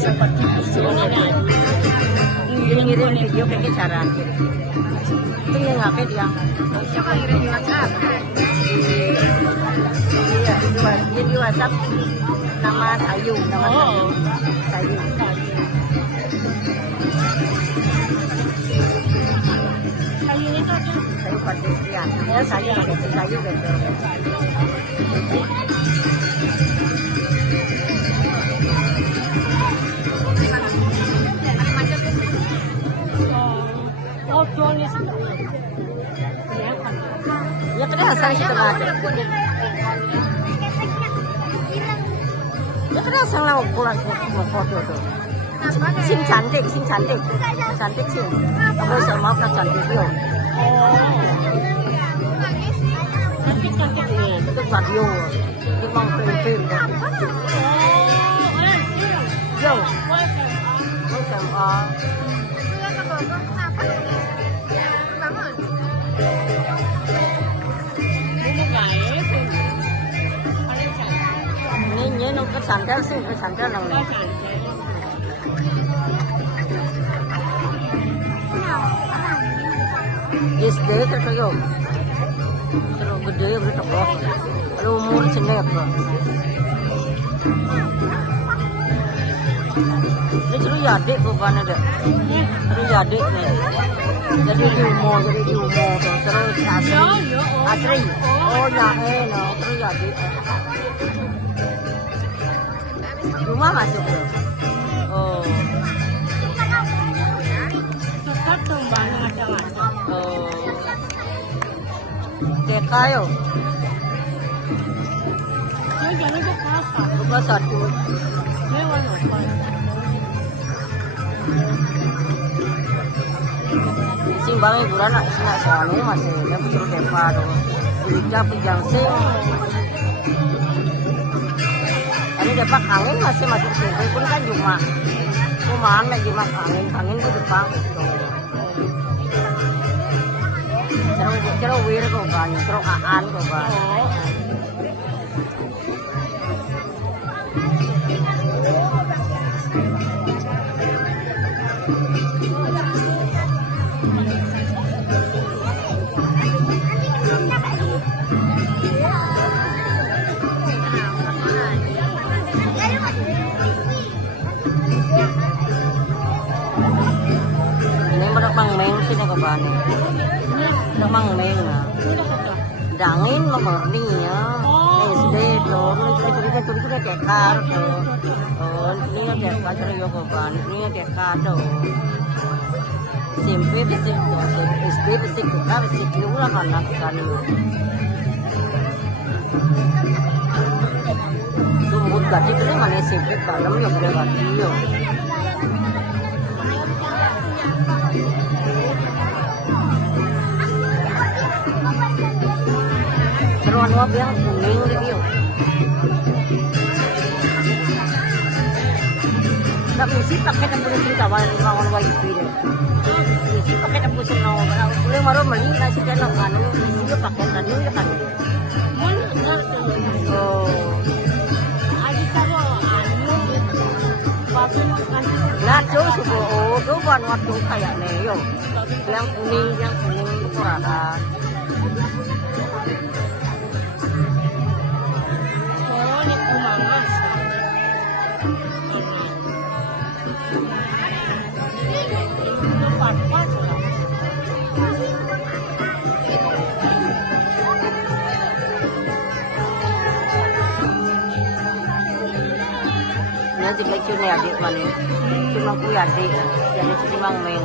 seperti sebenarnya ngirim video kayak cara itu yang ngapain dia siapa ngirim di WhatsApp iya di WhatsApp nama Sayu Sayu itu Sayu Patricia ya Sayu gitu ya kelihatan itu ada ya kelihatan lah pulang foto tuh sing cantik sih kamu sama kan cantik yo cantik nih itu radio memang film yo ini nó cái sandal sih cái sandal nào này SD terus gede gitu kok kalau umur sini apa ini terus adik bukan ada terus adik nih jadi di umur terus asri oh ya no terus adik rumah masuk bro oh tetap tumbangnya macam-macam oh TK yo ya jangan ke pasar lewat simbangnya bulan nak soalnya masih yang suruh depa dong duitnya pijang sing ini depak angin masih sini pun kan cuma mana cuma angin tuh depan Cerau wir kok ban, cerau aan kok ban. Ini menurut Meng sini kok ban. Mang meng dangin memurni ya SD loh itu tekar tuh oh ini tekar terus yo koban ini tekar tuh simple bisik tuh SD bisik kita bisik dulu lah anak kan tumbut gaji itu mana simple dalam yo gede gaji yo Warna yang kuning gitu. Nggak mesti pakai tempat cerita bangun wajib deh. Mesti pakai tempat cerita. Boleh maru meli nasi dan anu mesti pakai tadi ya kan. Oh. Aji kalau anu pakai makan. Nah, tuh bukan waktu kayak neo. Yang kuning kurahan. Nanti lucu nih adik mana? Cuma ku adik, jadi cuma meng.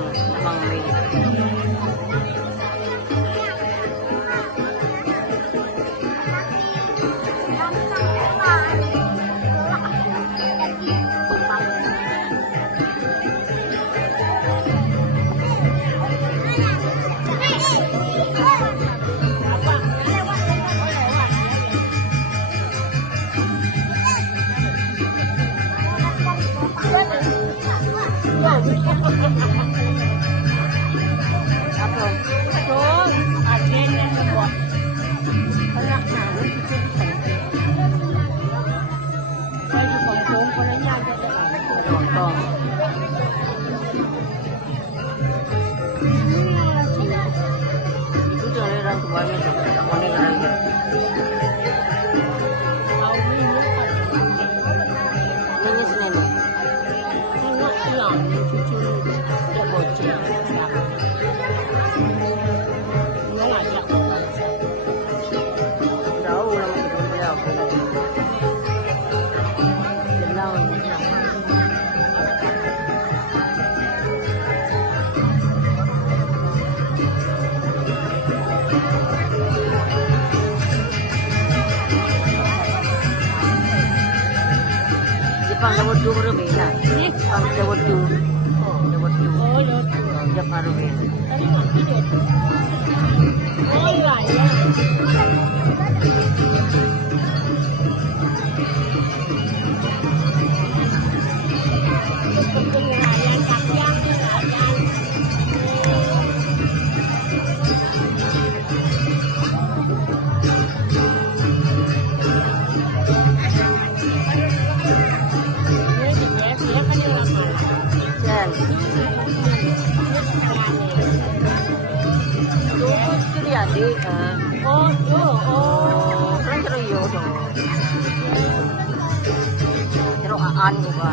Dong. Itu jangan orang tuanya tak mau lagi. Nenek nenek. Tahu nama itu beliau. Jelang. Jepang dapat dua berbeda. Jepang dapat dua. Dapat dua. Jepang berbeda. Dan itu dia adik. Kan cerio dong. Ceroaan juga.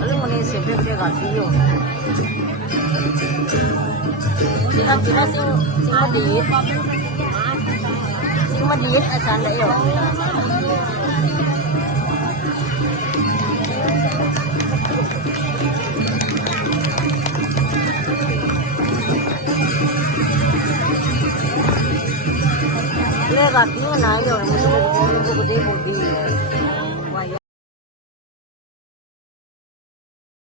Lalu mana siapa dia kasih yo? Sila sing madiit asan dah yo. Le kaki na yo, musuh gede mobil.